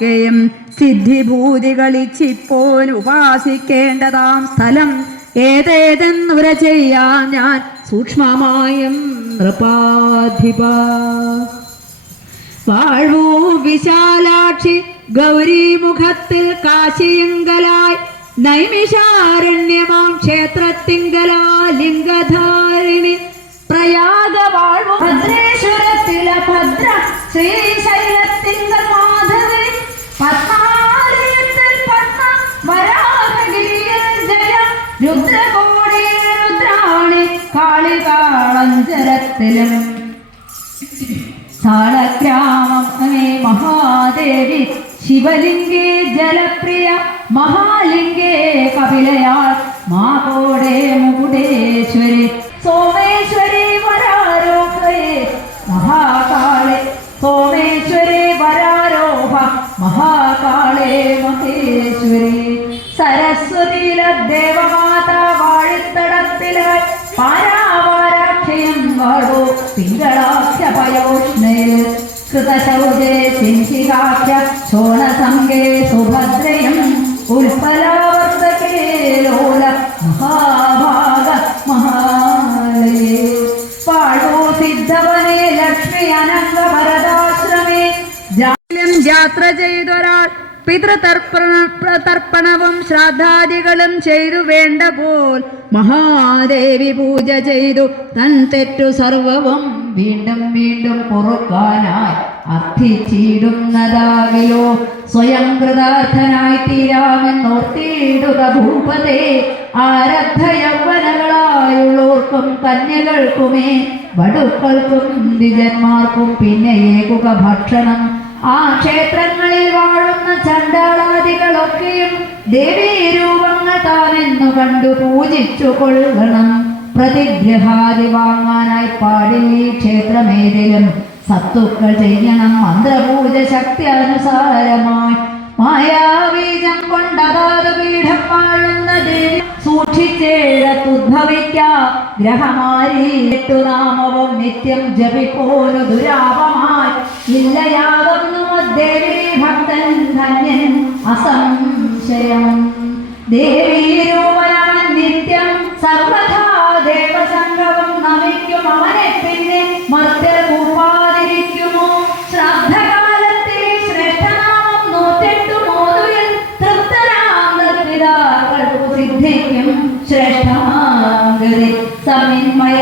ഒക്കെയും സിദ്ധിഭൂതികളിച്ചിപ്പോൾ ഉപാസിക്കേണ്ടതാം സ്ഥലം ഏതേതെന്നുര ചെയ്യാൻ ഞാൻ. സൂക്ഷ്മമായും നൃപാധിപ വാഴ്വൂ വിശാലാക്ഷി ഗൗരീമുഖത്തിൽ കാശിയങ്കലായി. നൈമിഷാരണ്യമാം ക്ഷേത്രത്തിങ്കലാ ലിംഗധാരിണി പ്രയാഗ വാഴ്വു ഭദ്രേശ്വരത്തില ഭദ്ര ശ്രീശൈലത്തിങ്കൽ രുദ്രകോടി സാളഗ്രാമേ മഹാദേവി ശിവലിംഗേ ജലപ്രിയ മഹാലിംഗേ കപിലയാൾ മാകോടെ മുകുടേശ്വരി. സോമേശ്വരി വരാരോഹേ മഹാകാളെ. സോമേശ്വരി വരാരോഹ മഹാകാളേ മഹേശ്വരി. സരസ്വതിയില ദേവമാത വാഴിത്തടത്തിലായി പാരാവാരാക്ഷയം വാഴോ തിങ്കളാക്ഷ പയോഷ്ണയിൽ കൃതശൗചേ സിംഹികാക്ഷ ക്ഷോണസംഗേ സുഭദ്രയം ഉൽപ്പലാവർത്തകേ ലോല മഹാഭാഗ മഹാലയേ. പാഴോ സിദ്ധവനേ ലക്ഷ്മി അനംഗ ഭരതാശ്രമേ. ജാലം യാത്ര ചെയ്തൊരാൾ പിതൃതർപ്പണ തർപ്പണവും ശ്രാദ്ധാദികളും ചെയ്തു വേണ്ട പോൽ മഹാദേവി പൂജ ചെയ്തു. തൻ തെറ്റു സർവവും വീണ്ടും വീണ്ടും പൊറുക്കാനായി അർത്ഥിച്ചിടുന്നതാകിലോ സ്വയം കൃതാർത്ഥനായി തീരാമെന്നോർത്തിയിടുക ഭൂപതേ. ആരബ്ധ യൗവനങ്ങളായുള്ളോർക്കും കന്യകൾക്കുമേ. വടുക്കൾക്കും ദിജന്മാർക്കും പിന്നെ ഏകുക ഭക്ഷണം. ആ ക്ഷേത്രങ്ങളിൽ വാഴുന്ന ചണ്ടാളാദികളൊക്കെയും ദേവീരൂപങ്ങൾ താനെന്നു കണ്ടു പൂജിച്ചു കൊള്ളണം പ്രതിഗ്രഹാദി വാങ്ങാനായി പാടില്ല ഈ ക്ഷേത്രമേതിലും സത്തുക്കൾ ചെയ്യണം മന്ത്രപൂജ ശക്തി അനുസാരമായി. മായാബീജം കൊണ്ടതാത് പീഠം വാഴുന്ന ദേവി സൂക്ഷിച്ചേഴത്തുദ്ഭവിക്ക ഗ്രഹമാരിട്ടു നാമവും നിത്യം ജപിക്കോരു ദുരാപമായി ഇല്ലയാകുന്നു ദേവി ഭക്തൻ ധന്യൻ അസംശയം. ദേവീരൂപനാൻ നിത്യം സർവഥാ ദേവസംഗവും നമിക്കും. അവനെ പിന്നെ മർത്യർ കൂപ്പാതിരിക്കുമോ ശ്രദ്ധകാലത്തെ ശ്രേഷ്ഠനാമം നൂറ്റെട്ടു മോതുവിൽ തൃപ്തരാന്തർപ്പിതാക്കൾക്കു സിദ്ധിക്കും ശ്രേഷ്ഠമാകരെ സമിന്മയ